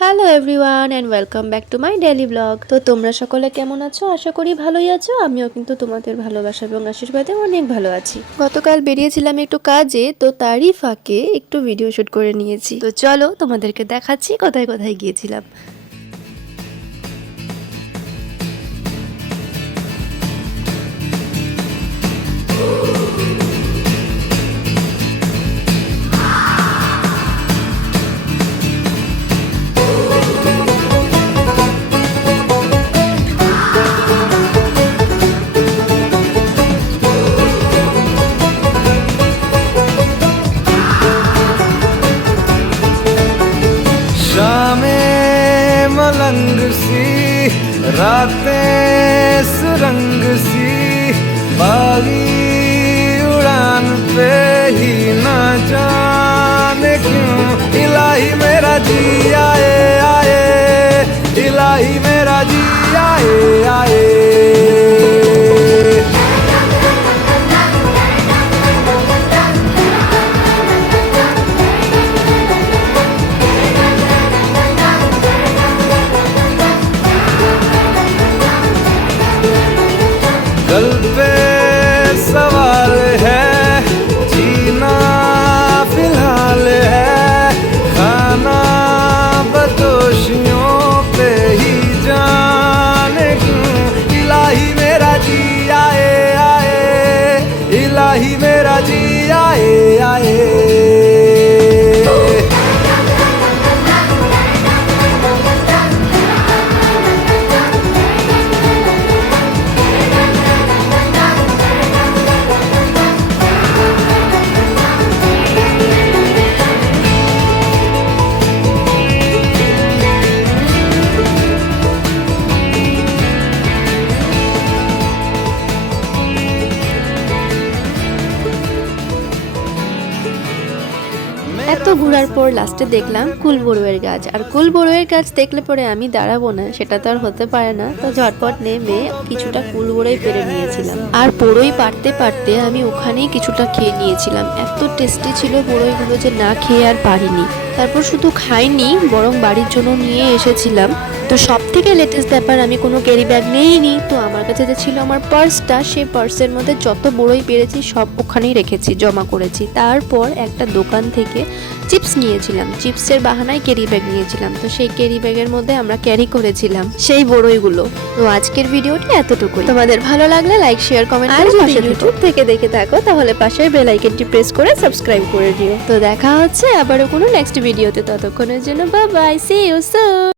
Hello everyone and welcome back to my daily blog. তো তোমরা সকলে কেমন আছো? আশা করি ভালোই আছো। আমিও কিন্তু তোমাদের ভালোবাসা এবং আশীর্বাদে অনেক ভালো আছি। গতকাল বেরিয়েছিলাম একটু কাজে, তো তারই ফাঁকে একটু ভিডিও শুট করে নিয়েছি। তো চলো তোমাদেরকে দেখাচ্ছি কোথায় কোথায় গিয়েছিলাম। शामें मलंग सी रातें सुरंग सी बागी उड़ान पे ही ना जाने क्यों इलाही मेरा जी आए आए इलाही मेरा जी आए आए कल पे सवाल है जीना फिलहाल है खाना बदोशियों पे ही जाने क्यों इलाही मेरा जी आए आए इलाही मेरा जी आए आए এত ঘোরার পর লাস্টে দেখলাম কুল বড়ুয়ের গাছ। আর কুল বড়ুয়ের গাছ দেখলে পরে আমি দাঁড়াবো না, সেটা তো আর হতে পারে না। তো ঝটপট নেমে কিছুটা কুল বড়ই পেরে নিয়েছিলাম। আর বড়ই পারতে পারতে আমি ওখানেই কিছুটা খেয়ে নিয়েছিলাম। এত টেস্টি ছিল বড়ইগুলো যে না খেয়ে আর পারিনি। তারপর শুধু খাইনি, বরং বাড়ির জন্য নিয়ে এসেছিলাম। তো সব থেকে লেটেস্ট ব্যাপার, আমি কোনো ক্যারি ব্যাগ নিইনি। তো আমার কাছে যে ছিল আমার পার্সটা, সেই পার্সের মধ্যে যত বড়ই পেরেছি সব ওখানেই রেখেছি, জমা করেছি। তারপর একটা দোকান থেকে চিপস নিয়েছিলাম, চিপসের বাহানায় ক্যারি ব্যাগ নিয়েছিলাম। তো সেই ক্যারি ব্যাগের মধ্যে আমরা ক্যারি করেছিলাম সেই বড়ইগুলো। তো আজকের ভিডিওটি এতটুকুই। তোমাদের ভালো লাগলে লাইক শেয়ার কমেন্ট আর যদি ইউটিউব থেকে দেখে থাকো তাহলে পাশের বেল আইকনটি প্রেস করে সাবস্ক্রাইব করে দিও। তো দেখা হচ্ছে আবারও কোনো নেক্সট ভিডিওতে। ততক্ষণের জন্য bye bye, see you soon.